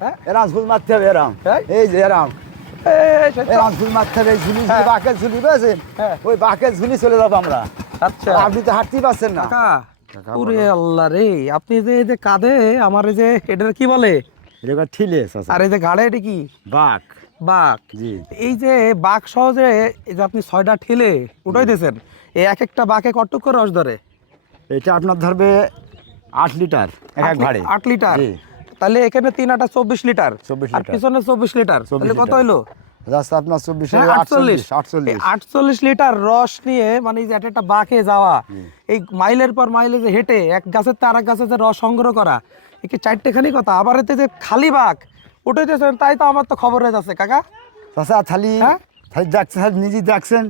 হ্যাঁ? এরাম ঝুল মারতে হবে এরাম। হ্যাঁ? এই যে এরাম। এরাম ঝুল মারতে হবে ঝুলি হ্যাঁ। বাঁকের ঝুলি হ্যাঁ। ওই বাঁকের ঝুলি চলে যাব আমরা। আচ্ছা। আপনি তো হাঁটতেই পারছেন না। ওরে আল্লাহ রে আপনি যে এই যে কাঁধে আমার এই যে এটা কি বলে? এটা ঠিলে আর এই যে ঘাড়ে এটা কি? বাঘ বাঘ জি। এই যে বাঘ সহজে এই যে আপনি ছয়টা ঠিলে উঠাই দিয়েছেন এই এক একটা বাঘে কটুক করে রস ধরে? এটা আপনার ধরবে আট লিটার এক আট এক ভাড়ে আট লিটার? জি। তাহলে এখানে তিন আটা চব্বিশ লিটার। 24 আর। পিছনে চব্বিশ লিটার। তাহলে কত আপনার চব্বিশ হ্যাঁ, আটচল্লিশ। আটচল্লিশ লিটার রস নিয়ে মানে যে একটা বাঁকে যাওয়া এই মাইলের পর মাইলে যে হেঁটে এক গাছের তার এক গাছে যে রস সংগ্রহ করা চারটেখানি কথা? আবার এতে যে খালি বাঘ উঠাইতেছেন তাই তো আমার তো খবর হয়ে যাচ্ছে কাকা। চাষা থালি হ্যাঁ? দেখছেন থালি দেখছেন?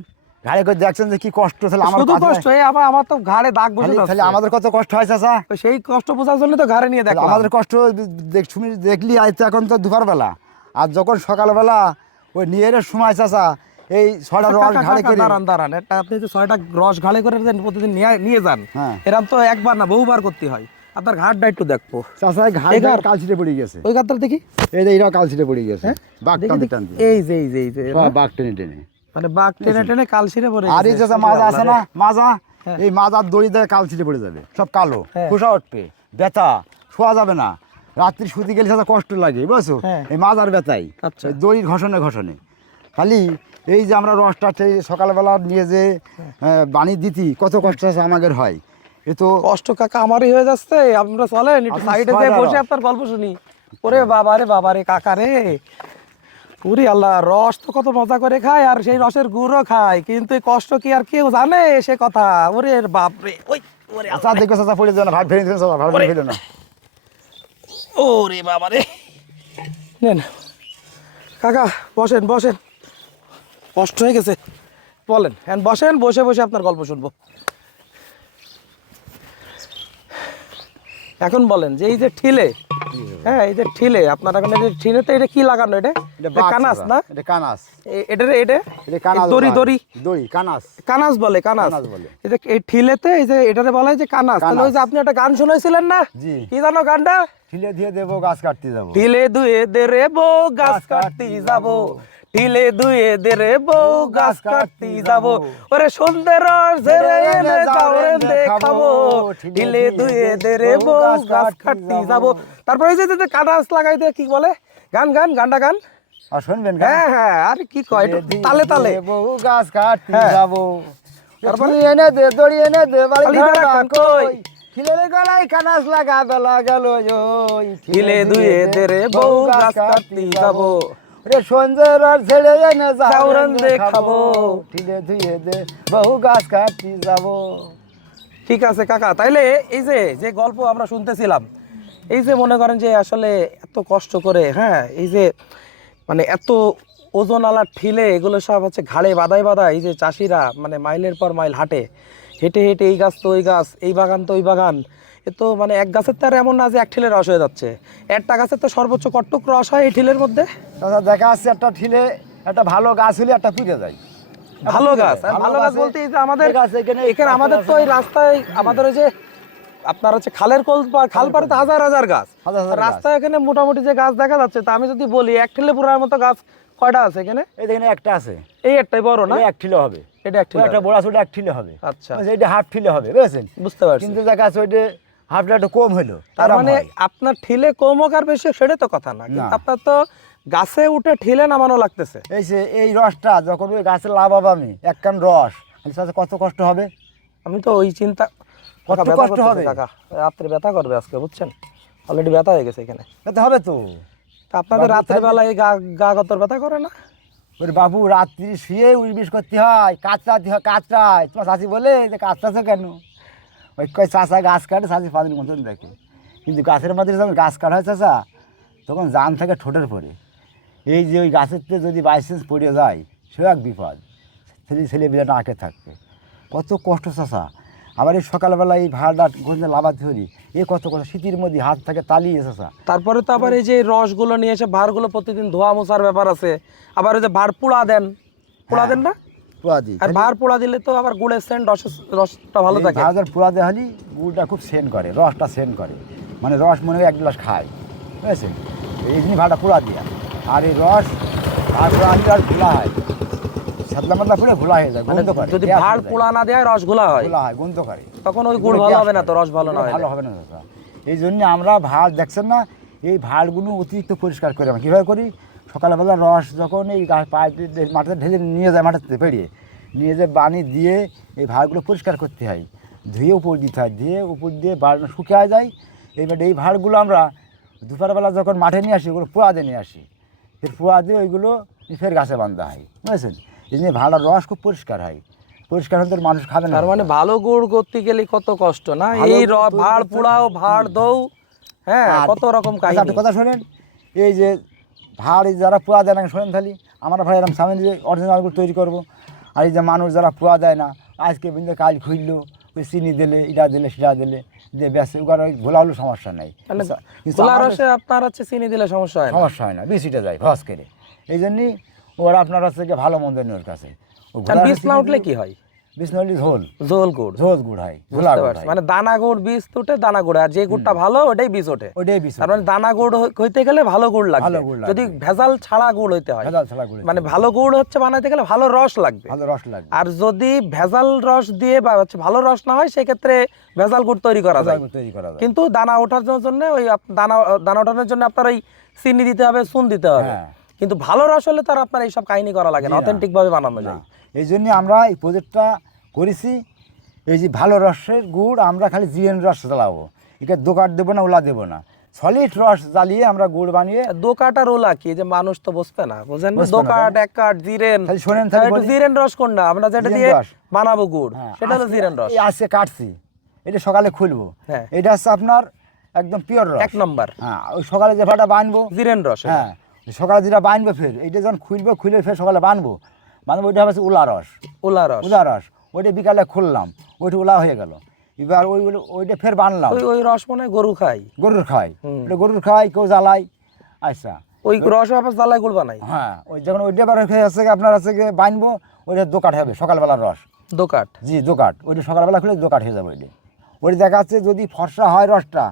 ঘাড়ে করে দেখছেন যে কি কষ্ট তাহলে আমার শুধু কষ্ট এই আমার আমার তো ঘাড়ে দাগ বসে তাহলে- তাহলে আমাদের কত কষ্ট হয় তো সেই কষ্ট বোঝার জন্য তো ঘাড়ে নিয়ে দেখলাম। আমাদের কষ্ট দেখ শুনি দেখলি আজ তো এখন তো দুপুরবেলা। আর যখন সকালবেলা ওই নিয়ে সময় চাষা এই ছটা রস ঘাড়ে করে দাঁড়ান দাঁড়ান এটা আপনি যে ছয়টা রস ঘাড়ে করে দেন প্রতিদিন নিয়ে নিয়ে যান। হ্যাঁ। এরকম তো একবার না বহুবার করতে হয়। আপনার ঘাটটা একটু দেখব। চাষা ঘাড়ে এই ঘাড়? কাল ছিটে পড়ে গেছে। ওই গাছটা দেখি। এই যে এইটাও কাল ছিটে পড়ে গেছে। বাঘ দেখি, টানতে টানতে। এই যে এই যে এই যে বাঘ টেনে টেনে। মানে বাঘ টেনে টেনে কালশিরে পড়ে আর এই যে মাজা আছে না মাজা হ্যাঁ। এই মাজার দড়ি দিয়ে পড়ে যাবে। সব কালো। হ্যাঁ। খোসা উঠবে। ব্যথা। শোয়া যাবে না। রাত্রি শুতে গেলে সাথে কষ্ট লাগে বুঝছ? হ্যাঁ। এই মাজার ব্যথাই। আচ্ছা। দড়ি ঘষণে ঘষণে। খালি এই যে আমরা রসটা সকালবেলা নিয়ে যে বানি দিতি কত কষ্ট আছে আমাদের হয়। এ তো কষ্ট কাকা আমারই হয়ে যাচ্ছে। আপনারা চলেন একটু আপনি সাইডে যেয়ে বসে আপনার গল্প শুনি। ওরে বাবা রে বাবা রে কাকা রে। আল্লাহ রস তো কত মজা করে খায় আর সেই রসের গুড়ও খায় কিন্তু কষ্ট কি আর কেউ জানে সে কথা? ওরে বাপ রে ওই ওরে আচ্ছা দেখো চাচা পড়ে না ফেলে দিন। ফেলে না। ওরে বাবা রে নেন কাকা বসেন বসেন। কষ্ট হয়ে গেছে। বলেন হ্যাঁ বসেন বসে বসে আপনার গল্প শুনব। এখন বলেন যে এই যে ঠিলে হ্যাঁ এই যে ঠিলে আপনার এখন এই যে ঠিলেতে এটা কি লাগানো এটা? কানাস না? এটা কানাস। এটা এটা? এটা কানাস দড়ি দড়ি? দড়ি কানাস। কানাস বলে কানাস। বলে। এই যে এই ঠিলেতে এই যে এটাতে বলা হয় যে কানাস। তাহলে ওই যে আপনি একটা গান শুনেছিলেন না? কি জানো গানটা? ঠিলে দিয়ে দেবো গাছ কাটতে যাব। দুয়ে দেরে বউ গাছ কাটতে যাব। ঢিলে দুয়ে দেরে বউ গাছ কাটতে যাব। ওরে সুন্দর ঝেড়ে এনে দেখাবো। ঢিলে দুয়ে দেরে বউ গাছ কাটতে যাব। তারপরে এই যে যে কানাস লাগাই দিয়ে কি বলে? গান গান গানটা গান। আর শুনবেন হ্যাঁ হ্যাঁ আরে কি কয়? তালে তালে বহু গাছ কাটতে হ্যাঁ। যাব। তারপরে? এনে দে দড়ি এনে দে বাড়ি কই? কই? গলায় কানাস লাগা বেলা গেল ওই দুয়ে দেরে বউ গাছ কাটতে যাব। রে আর ছেড়ে এনে দে খাব। ঠিলে ধুয়ে দে বহু গাছ কাটতে যাব ঠিক আছে কাকা তাইলে এই যে যে গল্প আমরা শুনতেছিলাম এই যে মনে করেন যে আসলে এত কষ্ট করে হ্যাঁ এই যে মানে এত ওজন আলা ঠিলে এগুলো সব হচ্ছে ঘাড়ে বাদাই বাদাই এই যে চাষিরা মানে মাইলের পর মাইল হাঁটে হেঁটে হেঁটে এই গাছ তো ওই গাছ এই বাগান তো ওই বাগান তো মানে এক গাছের তো আর এমন না যে এক ঠিলে রস হয়ে যাচ্ছে। একটা গাছের তো সর্বোচ্চ কটুক রস হয় এই ঠিলের মধ্যে? দাদা দেখা যাচ্ছে একটা ঠিলে একটা ভালো গাছ হলে একটা পুড়ে যায়। ভালো গাছ? ভালো গাছ বলতে এই যে আমাদের এখানে এখানে আমাদের তো ওই রাস্তায় আমাদের ওই যে আপনার হচ্ছে খালের কোল পার খাল পারে তো হাজার হাজার গাছ। রাস্তায় এখানে মোটামুটি যে গাছ দেখা যাচ্ছে তা আমি যদি বলি এক ঠিলে পুরার মতো গাছ কয়টা আছে এখানে? এই দেখেন একটা আছে। এই একটাই বড় না? এক ঠিলে হবে। এটা এক ঠিলে একটা বড় আছে ওটা এক ঠিলে হবে। আচ্ছা। বুঝছেন? এইটা হাফ ঠিলে হবে বুঝেছেন? বুঝতে পারছি। কিন্তু দেখা যাচ্ছে ওইটা হাফটা একটু কম হলো তার মানে আপনার ঠিলে কম হোক আর বেশি সেটা তো কথা না। কিন্তু আপনার তো গাছে উঠে ঠিলে নামানো লাগতেছে। এই যে এই রসটা যখন ওই গাছের লাভ হবে আমি এক কান রস কত কষ্ট হবে? আমি তো ওই চিন্তা কত কষ্ট হবে? কাকা। রাত্রে ব্যথা করবে আজকে বুঝছেন? অলরেডি ব্যথা হয়ে গেছে এখানে। এতে হবে তো? তা আপনাদের রাত্রে? বেলায় গা গা গতর ব্যথা করে না? ওর বাবু রাত্রি শুয়ে উইবিস করতে হয় কাঁচরাতে হয় কাঁচরায় তোমার চাষি বলে যে কাঁচরাছে কেন? ওই কয় চাষা গাছ কাটে চাষি পানির মতন দেখে। কিন্তু গাছের মধ্যে যখন গাছ কাটা হয় চাষা তখন জান থাকে ঠোঁটের পরে এই যে ওই গাছের থেকে যদি বাইসেন্স পড়ে যায় সে এক বিপদ। ছেলে ছেলে বিরাট আঁকে থাকবে। কত কষ্ট চাষা আবার এই সকালবেলা এই ভাড়াটা গঞ্জে লাভাতে ধরি এ কত কত শীতের মধ্যে হাত থাকে তালিয়ে চাষা তারপরে তো আবার এই যে রসগুলো নিয়ে এসে ভাড়গুলো প্রতিদিন ধোয়া মোছার ব্যাপার আছে। আবার ওই যে ভাড় পোড়া দেন। পোড়া হ্যাঁ। দেন না? পুরা দিই আর ভাড় পোড়া দিলে তো আবার গুড়ের সেন্ট রস রসটা ভালো থাকে। ভাজার পুরা দেওয়া হলে গুড়টা খুব সেন করে রসটা সেন করে। মানে রস মনে হয় এক গ্লাস খায় বুঝেছেন? এই জন্য ভাড়াটা পোড়া দিয়া। আর এই রস আর পোড়া আর ঘোলা হয়। সাতলা মাতলা পুড়ে ঘোলা হয়ে যায় মানে গন্ধ করে যদি ভাড় পোড়া না দেয় রসগোলা হয়। ঘোলা হয় গন্ধ করে। তখন ওই গুড় ভালো হবে না তো রস ভালো না ভালো হবে না এই জন্য আমরা ভাড় দেখছেন না এই ভাড়গুলো অতিরিক্ত পরিষ্কার করে আমরা কীভাবে করি? সকালবেলা রস যখন এই গাছ পায়ে মাটিতে ঢেলে নিয়ে যায় মাটিতে পেরিয়ে নিয়ে যে বানি দিয়ে এই ভাড়গুলো পরিষ্কার করতে হয়। ধুয়ে উপর দিতে হয় ধুয়ে উপর দিয়ে ভাড় শুকিয়ে যায়। এইবার এই ভাড়গুলো আমরা দুপুরবেলা যখন মাঠে নিয়ে আসি ওগুলো পোড়া দিয়ে নিয়ে আসি। ফের পোড়া দিয়ে ওইগুলো ফের গাছে বাঁধা হয় বুঝেছেন? এই জন্য ভাড়ার রস খুব পরিষ্কার হয়। পরিষ্কার হলে তো মানুষ খাবে না। তার মানে ভালো গুড় করতে গেলে কত কষ্ট না? এই ভাড় পোড়াও ভাড় দৌ হ্যাঁ কত রকম আচ্ছা, কাহিনী। কথা শোনেন। এই যে ভাড় যারা পোয়া দেয় না শোনেন খালি আমরা ভাই এরকম সামনে যে অরিজিনালগুলো তৈরি করব। আর এই যে মানুষ যারা পোয়া দেয় না আজকে বিন্দু কাজ খুললো ওই চিনি দিলে এটা দিলে সেটা দিলে দিয়ে ব্যাস ওখানে ঘোলা হলো সমস্যা নেই। আপনার হচ্ছে চিনি দিলে সমস্যা হয় সমস্যা হয় না বেশিটা যায় ভস করে। এই জন্যই ওরা আপনার হচ্ছে ভালো মন্দ নেই ওর কাছে। কি হয়? বীজ না উঠলে ঝোল জোল গুড়। ঝোল গুড় হয় ঘোলা গুড় মানে দানা গুড় বীজ উঠে দানা গুড় আর যে গুড়টা ভালো ওটাই বীজ ওঠে। ওইটাই বীজ তার মানে দানা গুড় হইতে গেলে ভালো গুড় লাগবে। ভালো গুড় যদি ভেজাল ছাড়া গুড় হইতে হয় ভেজাল ছাড়া গুড় মানে ভালো গুড় হচ্ছে বানাইতে গেলে ভালো রস লাগবে। ভালো রস লাগবে। আর যদি ভেজাল রস দিয়ে বা হচ্ছে ভালো রস না হয় সেক্ষেত্রে ভেজাল গুড় তৈরি করা যায়। তৈরি করা যায়। কিন্তু দানা ওঠার জন্য ওই দানা দানা ওঠানোর জন্য আপনার ওই চিনি দিতে হবে চুন দিতে হবে। হ্যাঁ। কিন্তু ভালো রস হলে তার আপনার এইসব কাহিনী করা লাগে না অথেন্টিক ভাবে বানানো যায়। এই জন্য আমরা এই প্রজেক্টটা করেছি। এই যে ভালো রসের গুড় আমরা খালি জিএন রস জ্বালাবো। এটা দোকাট দেবো না ওলা দেবো না। সলিড রস জ্বালিয়ে আমরা গুড় বানিয়ে দোকাট আর ওলা কি? যে মানুষ তো বসবে না। বুঝেন না? দোকাট এক কাঠ জিরেন। শোনেন, একটু জিরেন রস কোনটা আমরা যেটা দিয়ে। বানাবো গুড় হ্যাঁ, সেটা হলো জিরেন রস। আজকে কাটছি। এটা সকালে খুলবো। হ্যাঁ। এটা হচ্ছে আপনার একদম পিওর রস। এক নম্বর। হ্যাঁ ওই সকালে যে ভাটা বানবো জিরেন রস হ্যাঁ সকালে যেটা বানবো ফের এটা যখন খুলবো খুলে ফের সকালে বানবো। বানবো ওইটা হচ্ছে উলা রস। ওলা রস। উলা রস। ওইটা বিকালে খুললাম ওইটা ওলা হয়ে গেল। এবার ওই ওইটা ফের বানলাম। ওই ওই রস মনে গরু খাই। গরুর খাই। ওটা গরুর খাই কেউ জ্বালাই। আচ্ছা। ওই রস আবার জ্বালায় গুড় বানাই হ্যাঁ ওই যখন ওইটা বার হয়ে আছে গিয়ে আপনার আছে গিয়ে বানবো ওইটা দোকাট হবে সকালবেলার রস। দোকাট? জি দোকাট। ওইটা সকালবেলা খুলে দোকাট হয়ে যাবে ওইটা। ওইটা দেখা যাচ্ছে যদি ফর্সা হয় রসটা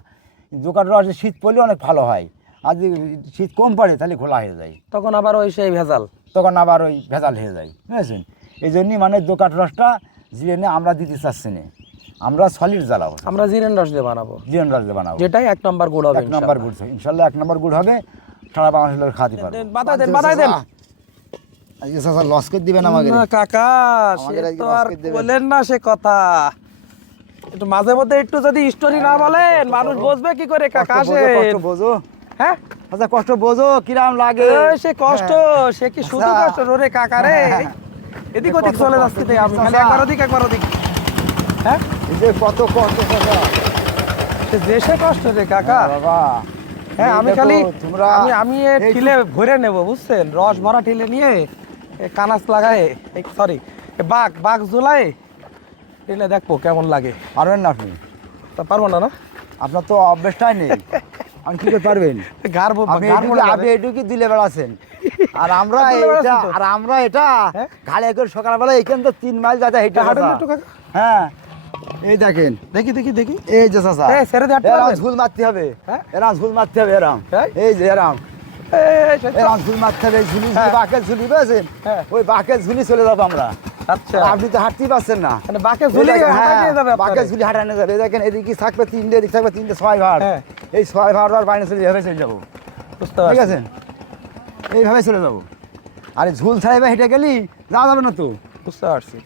দোকাট রস শীত পড়লে অনেক ভালো হয়। আর যদি শীত কম পড়ে তাহলে খোলা হয়ে যায়। তখন আবার ওই সেই ভেজাল। তখন আবার ওই ভেজাল হয়ে যায়। বুঝেছেন? এই জন্যই মানে দোকাট রসটা জিরে নিয়ে আমরা দিতে চাচ্ছি না। আমরা সলিড জ্বালাবো। আমরা জিরেন রস দিয়ে বানাবো। জিরন রস দিয়ে বানাবো। যেটাই এক নম্বর গুড় হবে এক নম্বর গুড় ইনশাল্লাহ এক নম্বর গুড় হবে। সারা বাংলাদেশের লোক খাতে পারবে। দেন, বাতায় দেন, বাতায় দেন। আজকে চাচা লস করে দিবেন আমাকে। না কাকা সে তো আর বলেন না সে কথা। একটু মাঝে মধ্যে একটু যদি স্টোরি না বলেন মানুষ বুঝবে কি করে কাকা কষ্ট বোঝো, আসেন। কষ্ট বোঝো। হ্যাঁ? আচ্ছা কষ্ট বোঝো কিরাম লাগে। সে কষ্ট সে কি শুধু আচ্ছা। কষ্ট রে কাকা রে। এদিক ওদিক চলে যাচ্ছে তাই আমি খালি একবার ওদিক একবার ওদিক। হ্যাঁ? যে কত কষ্ট সে যে সে কষ্ট রে কাকা। বাবা। হ্যাঁ আমি খালি তোমরা আমি ঠিলে ভরে নেব বুঝছেন? রস ভরা ঠিলে নিয়ে কানাস লাগায় সরি বাঘ বাঘ ঝুলায় ঠিলে দেখব কেমন লাগে। পারবেন না আপনি? তা পারব না না? আপনার তো অভ্যেসটাই নেই। আমি কি পারবেন মনে আপনি এটুকু দিলে বেড়াচ্ছেন। আর আমরা এটা আর আমরা এটা? ঘাড়ে করে সকালবেলা এখান তো তিন মাইল যাতে হেঁটে? হ্যাঁ। এই দেখেন। দেখি দেখি দেখি। এই যে চাচা। এরাম ঝুল মারতে হবে। হ্যাঁ? এরাম ঝুল মারতে হবে এরাম? এই? যে এরাম। এরাম ঝুল মারতে হবে ঝুলি হ্যাঁ। বাঁকের ঝুলি হ্যাঁ। ওই বাঁকের ঝুলি চলে যাব আমরা। আচ্ছা। আপনি তো হাঁটতেই পারছেন না। মানে বাঁকে ঝুলি হ্যাঁ, ঝুলি হাঁটানো যাবে। দেখেন এদিকে থাকবে তিনটে এদিকে থাকবে তিনটে ছয় ভাড়। এই ছয় ভাড় আর বাইরে চলে যাবে চলে যাব। বুঝতে ঠিক আছে? এইভাবে চলে যাব। আরে ঝুল ছাড়াইবে হেঁটে গেলি যাওয়া যাবে না তো। বুঝতে পারছি।